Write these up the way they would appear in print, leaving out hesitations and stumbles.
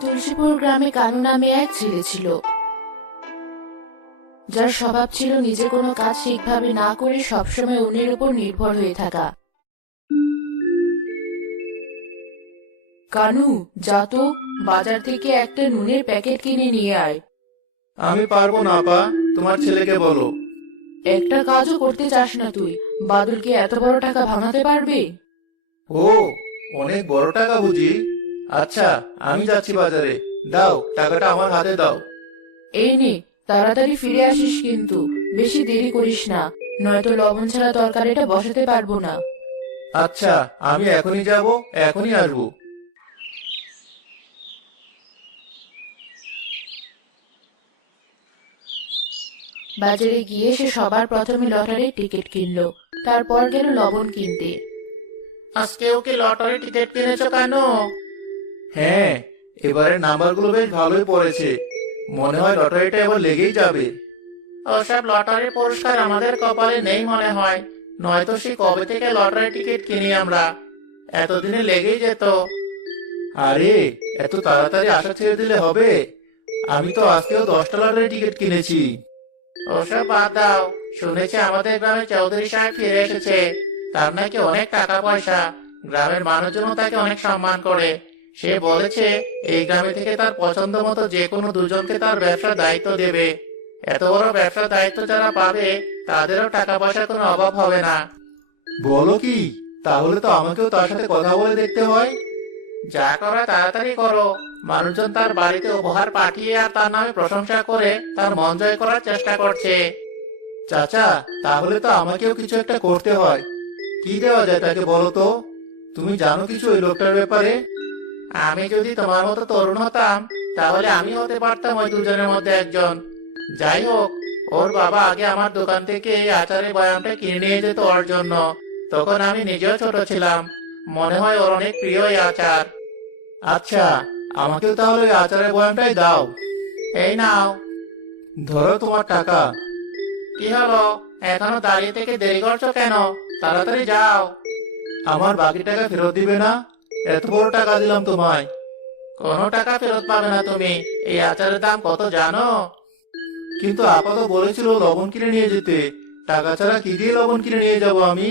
তুলসীপুর গ্রামে কানু নামে এক ছেলে ছিল, যার স্বভাব ছিল নিজে কোনো কাজ ঠিকভাবে না করে সবসময় অন্যের উপর নির্ভর হয়ে থাকা। কানু, যা তো বাজার থেকে একটা নুনের প্যাকেট কিনে নিয়ে আয়। আমি পারবো না আপা, তোমার ছেলেকে বলো। একটা কাজও করতে চাস না তুই? বাদলকে এত বড় টাকা ভাঙাতে পারবে? ও, অনেক বড় টাকা বুঝি। আচ্ছা, আমি যাচ্ছি বাজারে। দাও, টাকাটা আমার হাতে দাও। এই নে, তাড়াতাড়ি ফিরে আসিস কিন্তু, বেশি দেরি করিস না, নয়তো লবণ ছাড়া তরকারিটা বসাতে পারবো না। আচ্ছা, আমি এখনই যাব, এখনই আসবো। বাজারে গিয়ে সে সবার প্রথমে লটারির টিকিট কিনলো, তারপর গেল লবণ কিনতে। আজকেও কি লটারি টিকিট কিনেছো কেন? হ্যাঁ, এবারে নাম্বারগুলো বেশ ভালোই পড়েছে। মনে হয় লটারিটা এবার লেগেই যাবে। ওসব লটারির পুরস্কার আমাদের কপালে নেই মনে হয়, নয়তো সে কবে থেকে লটারি টিকিট কিনি আমরা। এতদিনে লেগেই যেত। আরে, এত তাড়াতাড়ি আশা ছেড়ে দিলে হবে? আমি তো আজকেও 10টা লটারি টিকিট কিনেছি। ওসব বাদ দাও, শুনেছি আমাদের গ্রামে চৌধুরী সাহেব ফিরে এসেছে। তার নাকি অনেক টাকা পয়সা, গ্রামের মানুষজনও তাকে অনেক সম্মান করে। সে বলেছে এই গ্রামে থেকে তার পছন্দ মতো যে কোনো দুজনকে তার ব্যবসার দায়িত্ব দেবে। এত বড় ব্যবসার দায়িত্ব যারা পাবে তাদেরও টাকা পয়সার কোনো অভাব হবে না। বলো কি? তাহলে তো আমাকেও তার সাথে কথা বলে দেখতে হয়। যা করা তাড়াতাড়ি করো। মানুষজন তার বাড়িতে উপহার পাঠিয়ে আর তার নামে প্রশংসা করে তার মন জয় করার চেষ্টা করছে। চাচা, তাহলে তো আমাকেও কিছু একটা করতে হয়। কি দেওয়া যায় তাকে বলো তো? তুমি জানো কিছু ওই লোকটার ব্যাপারে? আমি যদি তোমার মতো তরুণ হতাম, তাহলে আমি হতে পারতাম ওই দুজনের মধ্যে একজন। যাই হোক, ওর বাবা আগে আমার দোকান থেকে এই আচারের বয়ামটা কিনে নিয়ে যেত ওর জন্য। তখন আমি নিজেও ছোট ছিলাম। মনে হয় ওর অনেক প্রিয় এই আচার। আচ্ছা, আমাকেও তাহলে ওই আচারের বয়ামটাই দাও। এই নাও, ধরো তোমার টাকা। কি হলো, এখনো দাঁড়িয়ে থেকে দেরি করছো কেন? তাড়াতাড়ি যাও। আমার বাকি টাকা ফেরত দিবে না? এত বড় টাকা দিলাম তোমায়। কোনো টাকা ফেরত পাবে না তুমি। এই আচারের দাম কত জানো? কিন্তু আপা তো বলেছিল লবণ কিনে নিয়ে যেতে। টাকা ছাড়া কি দিয়ে লবণ কিনে নিয়ে যাব আমি?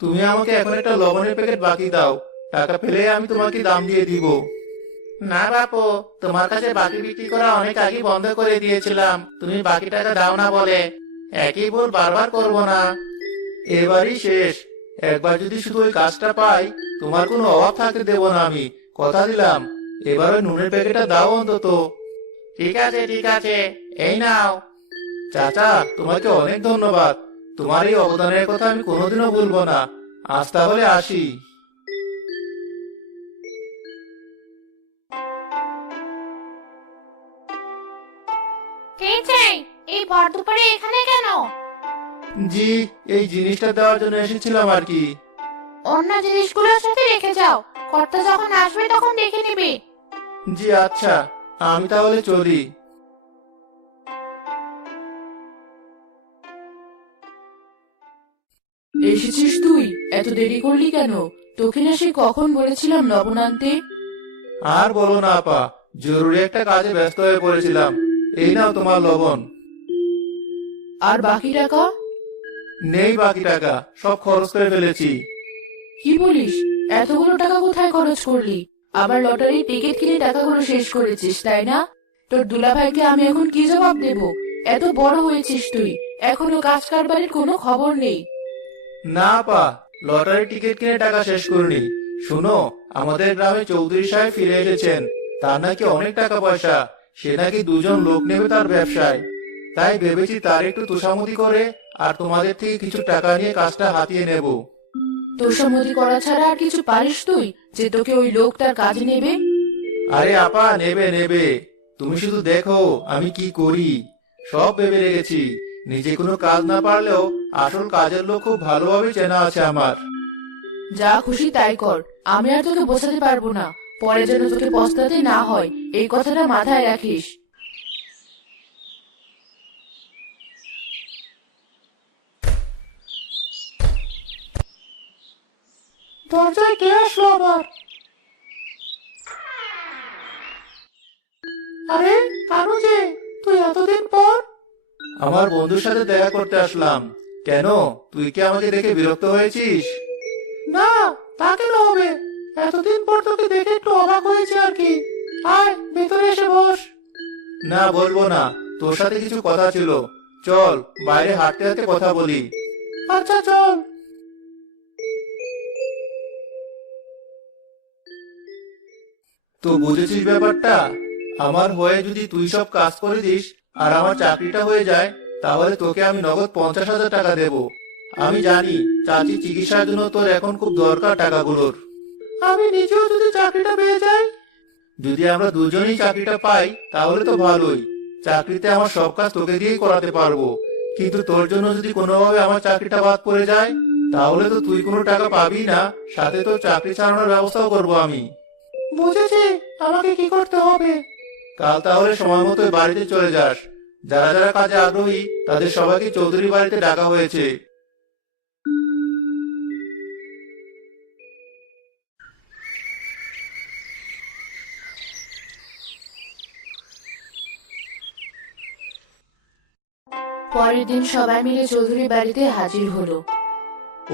তুমি আমাকে এখন একটা লবণের প্যাকেট বাকি দাও। টাকা পেলে আমি তোমাকে দাম দিয়ে দিব। না বাপু, তোমার কাছে বাকি বিক্রি করা অনেক আগে বন্ধ করে দিয়েছিলাম তুমি বাকি টাকা দাও না বলে। একই ভুল বারবার করব না। এবারই শেষ। একবার যদি শুধু ওই কাজটা পাই, তোমার কোনো অভাব থাকতে দেব না আমি। কথা দিলাম। এবার ওই নুনের প্যাকেটটা দাও অন্তত। ঠিক আছে, ঠিক আছে, এই নাও। চাচা, তোমাকে অনেক ধন্যবাদ। তোমার এই অবদানের কথা আমি কোনোদিনও ভুলবো না। আজ তাহলে আসি। কে চাই? এই ভর দুপুরে এখানে কেন? জি, এই জিনিসটা দেওয়ার জন্য এসেছিলাম আর কি। অন্য জিনিসগুলোর সাথে রেখে যাও, কর্তা যখন আসবে তখন দেখে নিবে। জি আচ্ছা, আমি তাহলে চলি। এসেছিস তুই? এত দেরি করলি কেন? তোকে না সে কখন বলেছিলাম লবণ আনতে? আর বলো না আপা, জরুরি একটা কাজে ব্যস্ত হয়ে পড়েছিলাম। এই নাও তোমার লবণ। আর বাকি টাকা? নেই বাকি টাকা, সব খরচ করে ফেলেছি। কি বলিস? এতগুলো টাকা কোথায় খরচ করলি? আবার লটারির টিকিট কিনে টাকাগুলো শেষ করেছিস, তাই না? তোর দুলাভাইকে আমি এখন কি জবাব দেব? এত বড় হয়েছিস তুই, এখনো কাজ কারবারের কোনো খবর নেই। না আপা, লটারি টিকিট কিনে টাকা শেষ করিনি। শুনো, আমাদের গ্রামে চৌধুরী সাহেব ফিরে এসেছেন। তার নাকি অনেক টাকা পয়সা। সে নাকি দুজন লোক নেবে তার ব্যবসায়। তাই ভেবেছি তার একটু তোষামতি করে আর তোমাদের থেকে কিছু টাকা নিয়ে কাজটা হাতিয়ে নেব। তোষামতি করা ছাড়া আর কিছু পারিস তুই, যে তোকে ওই লোক তার কাজে নেবে? আরে আপা, নেবে নেবে। তুমি শুধু দেখো আমি কি করি। সব ভেবে রেখেছি। নিজে কোনো কাজ না পারলেও আসল কাজের লোক খুব ভালোভাবে চেনা আছে আমার। যা খুশি তাই কর, আমি আর তোকে বোঝাতে পারবো না। পরে যেন তোকে পস্তাতে না হয়, এই কথাটা মাথায় রাখিস। দরজায় কে আসলো আবার? আরে কানু যে, তুই এতদিন পর? আমার বন্ধুর সাথে দেখা করতে আসলাম। কেন, তুই কি আমাকে দেখে বিরক্ত হয়েছিস? না, তা কেন হবে? এতদিন পর তোকে দেখে একটু অবাক হয়েছে আর কি। আয় ভেতরে এসে বস। না, বলবো না, তোর সাথে কিছু কথা ছিল। চল বাইরে হাঁটতে হাঁটতে কথা বলি। আচ্ছা চল। তো বুঝেছিস ব্যাপারটা? আমার হয়ে যদি তুই সব কাজ করে দিস আর আমার চাকরিটা হয়ে যায়, তাহলে তোকে আমি নগদ 50,000 টাকা দেব। আমি জানি চাচি চিকিৎসার জন্য তোর এখন খুব দরকার টাকাগুলোর। আমি নিজেও যদি চাকরিটা পেয়ে যাই? যদি আমরা দুজনেই চাকরিটা পাই তাহলে তো ভালোই। চাকরিতে আমার সব কাজ তোকে দিয়েই করাতে পারবো। কিন্তু তোর জন্য যদি কোনোভাবে আমার চাকরিটা বাদ পড়ে যায়, তাহলে তো তুই কোনো টাকা পাবি না, সাথে তোর চাকরি চালানোর ব্যবস্থাও করবো আমি। বুঝেছি, আমাকে কি করতে হবে? কাল তাহলে সময় মতো বাড়িতে চলে যাস। যারা যারা কাজে আগ্রহী তাদের সবাইকে চৌধুরী বাড়িতে ডাকা হয়েছে। পরের দিন সবাই মিলে চৌধুরী বাড়িতে হাজির হলো।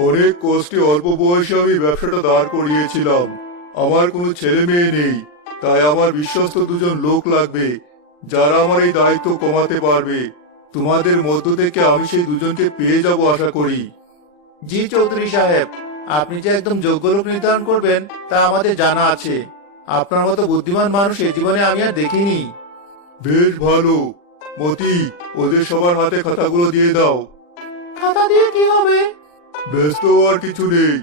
অনেক কষ্টে অল্প বয়সে আমি ব্যবসাটা দাঁড় করিয়েছিলাম। আমার কোনো ছেলে মেয়ে নেই, তাই আমার বিশ্বস্ত দুজন লোক লাগবে যারা আমার এই দায়িত্ব কমাতে পারবে। তোমাদের মধ্য থেকে আমি সেই দুজনকে পেয়ে যাব আশা করি। জি চৌধুরী সাহেব, আপনি যে একদম যোগ্য লোক নির্ধারণ করবেন তা আমাদের জানা আছে। আপনার মতো বুদ্ধিমান মানুষ এই জীবনে আমি আর দেখিনি। বেশ ভালো। মতি, ওদের সবার হাতে খাতাগুলো দিয়ে দাও। খাতা দিয়ে কি হবে? ব্যস্ত হওয়ার কিছু নেই।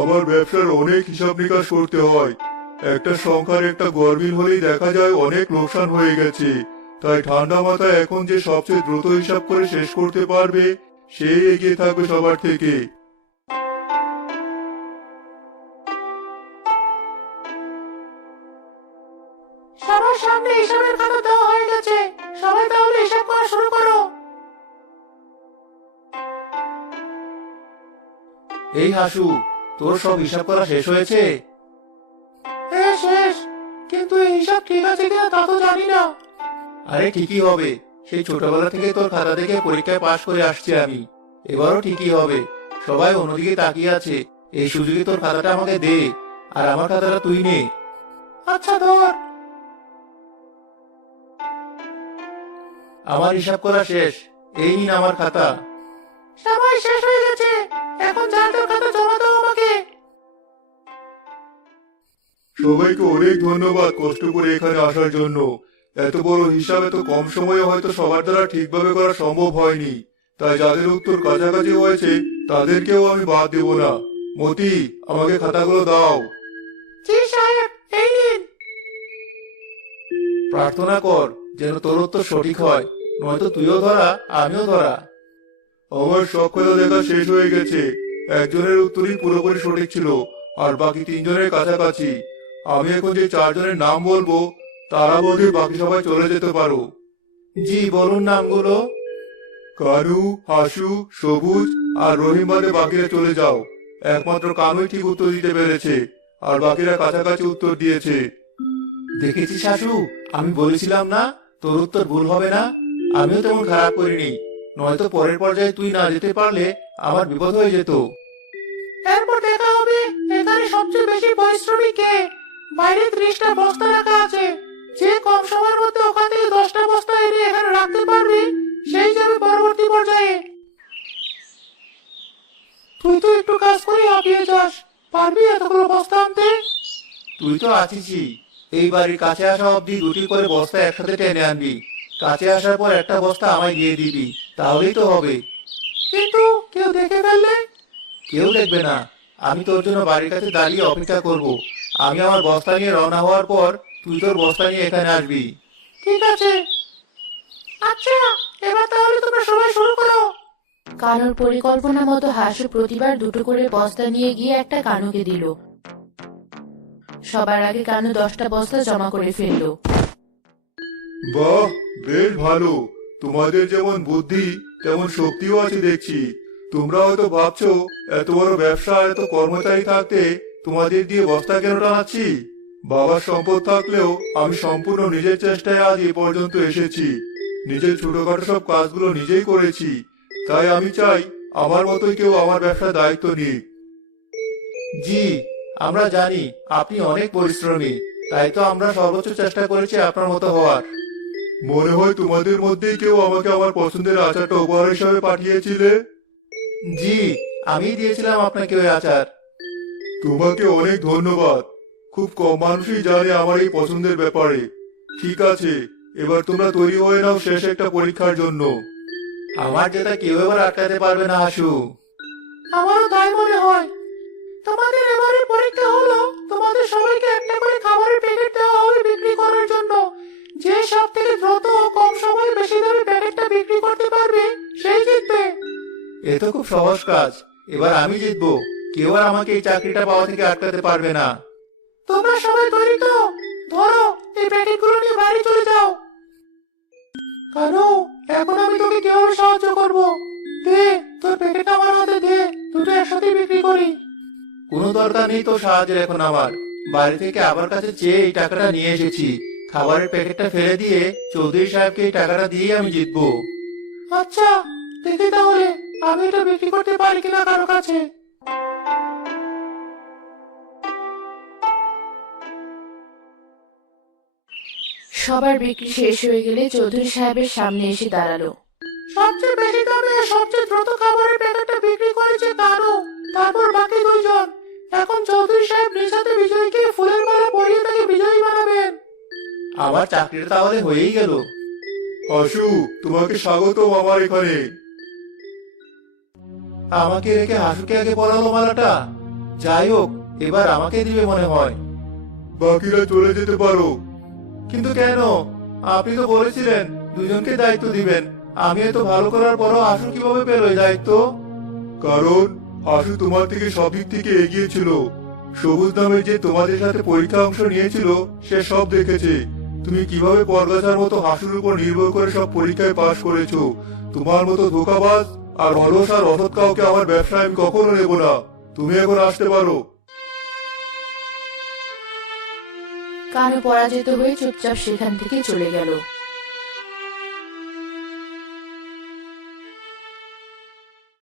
আমার ব্যবসার অনেক হিসাব নিকাশ করতে হয়। একটা সংখ্যার একটা গরমিল হলেই দেখা যায় অনেক লোকসান হয়ে গেছে। তাই ঠান্ডা মাথায় এখন যে সবচেয়ে দ্রুত হিসাব করে শেষ করতে পারবে সেই এগিয়ে থাকবে সবার থেকে। সবার সামনে হিসাবের খাতা দেওয়া হয়ে গেছে, সবাই তাহলে হিসাব করা শুরু করো। এই হাসু, তোর সব হিসাব করা শেষ হয়েছে? হ্যাঁ শেষ, কিন্তু এই হিসাব ঠিক আছে কিনা তা তো জানি না। আরে ঠিকই হবে, সেই ছোটবেলা থেকে তোর খাতা দেখে পরীক্ষায় পাশ করে আসছি আমি। এবারও ঠিকই হবে। সবাই অন্যদিকে তাকিয়ে আছে, এই সুযোগে তোর খাতাটা আমাকে দে, আর আমার খাতাটা তুই নে। আচ্ছা ধর। আমার হিসাব করা শেষ, এই নিন আমার খাতা। সবাই শেষ হয়ে গেছে, এখন যার যার খাতা জমা দাও আমাকে। সবাইকে অনেক ধন্যবাদ কষ্ট করে এখানে আসার জন্য। এত বড় হিসাব এত কম সময়ে হয়তো সবার দ্বারা ঠিকভাবে করা সম্ভব হয়নি। তাই যাদের উত্তর কাছাকাছি হয়েছে তাদেরকেও আমি বাদ দেব না। মতি, আমাকে খাতাগুলো দাও। জি সাহেব, এই নিন। প্রার্থনা কর যেন তোর উত্তর সঠিক হয়, নয়তো তুইও ধরা আমিও ধরা। আমার সব খাতা দেখা শেষ হয়ে গেছে। একজনের উত্তরই পুরোপুরি সঠিক ছিল, আর বাকি তিনজনের কাছাকাছি। আমি এখন যে চারজনের নাম বলবো তারা বলতে বাকি সবাই চলে যেতে পারো। জি বলুন নামগুলো। কানু, হাসু, সবুজ আর রহিম বাদে বাকিরা চলে যাও। একমাত্র কানুই ঠিক উত্তর দিতে পেরেছে, আর বাকিরা কাছাকাছি উত্তর দিয়েছে। দেখেছিস শাশু, আমি বলেছিলাম না তোর উত্তর ভুল হবে না। আমিও তেমন খারাপ করিনি, নয়তো পরের পর্যায়ে তুই না যেতে পারলে আমার বিপদ হয়ে যেত। এরপর দেখা হবে এখানে সবচেয়ে বেশি পরিশ্রমী কে। বাইরে 30টা বস্তা রাখা আছে, যে কম সময়ের মধ্যে ওখান থেকে 10টা বস্তা এনে এখানে রাখতে পারবি সেই যাবে পরবর্তী পর্যায়ে। তুই তো একটু কাজ করে হাঁপিয়ে যাস, পারবি এতগুলো বস্তা আনতে? তুই তো আছিসই, এই বাড়ির কাছে আসা অবধি 2টি করে বস্তা একসাথে টেনে আনবি। কাছে আসার পর একটা বস্তা আমায় দিয়ে দিবি, তাহলেই তো হবে। কিন্তু কেউ দেখে ফেললে? কেউ দেখবে না, আমি তোর জন্য বাড়ির কাছে দাঁড়িয়ে অপেক্ষা করব। আমি আমার বস্তা নিয়ে রওনা হওয়ার পর তুই তোর বস্তা নিয়ে এখানে আসবি। ঠিক আছে। আচ্ছা, এবার তাহলে তোমরা সবাই শুরু করো। কানুর পরিকল্পনা মতো হাসু প্রতিবার 2টো করে বস্তা নিয়ে গিয়ে একটা কানুকে দিল। সবার আগে কানু 10টা বস্তা জমা করে ফেললো। বাহ, বেশ ভালো। তোমাদের যেমন বুদ্ধি তেমন শক্তিও আছে দেখছি। তোমরা হয়তো ভাবছো এত বড় ব্যবসা এত কর্মচারী থাকতে তোমাদের দিয়ে বস্তা কেন টানাচ্ছি। বাবার সম্পদ থাকলেও আমি সম্পূর্ণ নিজের চেষ্টায় আজ এ পর্যন্ত এসেছি। নিজের ছোটখাটো সব কাজগুলো নিজেই করেছি। তাই আমি চাই আমার মতোই কেউ আমার ব্যবসার দায়িত্ব নিক। জি, আমরা জানি আপনি অনেক পরিশ্রমী, তাই তো আমরা সর্বোচ্চ চেষ্টা করেছি আপনার মতো হওয়ার। মনে হয় তোমাদের মধ্যেই কেউ আমাকে আমার পছন্দের আচারটা উপহার হিসাবে পাঠিয়েছিলে। জি, আমি দিয়েছিলাম আপনাকে ওই আচার। তোমাকে অনেক ধন্যবাদ। খুব কম মানুষই জানে আমার এই পছন্দের ব্যাপারে। ঠিক আছে, এবার তোমরা তৈরি হয়ে নাও শেষ একটা পরীক্ষার জন্য। আমার যেটা কেউ এবার আটকাতে পারবে না হাসু। আমারও তাই মনে হয়। তোমাদের এবারে পরীক্ষা হলো, তোমাদের সবাইকে একটা করে খাবারের প্যাকেট দেওয়া হবে বিক্রি করার জন্য। যে সব থেকে দ্রুত ও কম সময়ে বেশি দামে প্যাকেটটা বিক্রি করতে পারবে সেই জিতবে। এ তো খুব সহজ কাজ, এবার আমি জিতবো। কেউ আর আমাকে এই চাকরিটা পাওয়া থেকে আটকাতে পারবে না। তোমরা সবাই তৈরি তো? ধরো, এই প্যাকেটগুলো নিয়ে বাড়ি চলে যাও। কানু, এখন আমি তোকে কিভাবে সাহায্য করব? দে, তোর প্যাকেটটা আমার হাতে দে, দুটো একসাথে বিক্রি করি। কোনো দরকার নেই তো সাহায্যের এখন আমার। বাড়ি থেকে আবার কাছে চেয়ে এই টাকাটা নিয়ে এসেছি। খাবারের প্যাকেটটা ফেলে দিয়ে চৌধুরী সাহেবকে এই টাকাটা দিয়ে আমি জিতবো। আচ্ছা, দেখি তাহলে আমি এটা বিক্রি করতে পারি কিনা কারো কাছে। সবার বিক্রি শেষ হয়ে গেলে চৌধুরী সাহেবের সামনে এসে দাঁড়ালো। সবচেয়ে বেশি দামে আর সবচেয়ে দ্রুত খাবারের প্যাকেটটা বিক্রি করেছে কানু, তারপর বাকি দুইজন। এখন চৌধুরী সাহেব নিজ হাতে বিজয়ীকে ফুলের মালা পরিয়ে তাকে বিজয়ী বানাবেন। আমার চাকরিটা তাহলে হয়েই গেল। হাসু, তোমাকে স্বাগতম আমার এখানে। আমাকে রেখে হাসুকে আগে পরালো মালাটা। যাই হোক, এবার আমাকে দিবে মনে হয়। বাকিরা চলে যেতে পারো। কিন্তু কেন? আপনি তো বলেছিলেন দুজনকে দায়িত্ব দিবেন। আমি এত ভালো করার পরও হাসু কিভাবে পেল এই দায়িত্ব? কারণ হাসু তোমার থেকে সব দিক থেকে এগিয়ে ছিল। সবুজ নামে যে তোমাদের সাথে পরীক্ষা অংশ নিয়েছিল সে সব দেখেছে। তুমি কিভাবে পরগাছার মতো হাসুর উপর নির্ভর করে সব পরীক্ষায় পাশ করেছো। তোমার মতো ধোঁকাবাজ আর অলস আর অসৎ কাউকে আমার ব্যবসায় আমি কখনো নেব না। তুমি এখন আসতে পারো। কানু পরাজিত হয়ে চুপচাপ সেখান থেকে চলে গেল।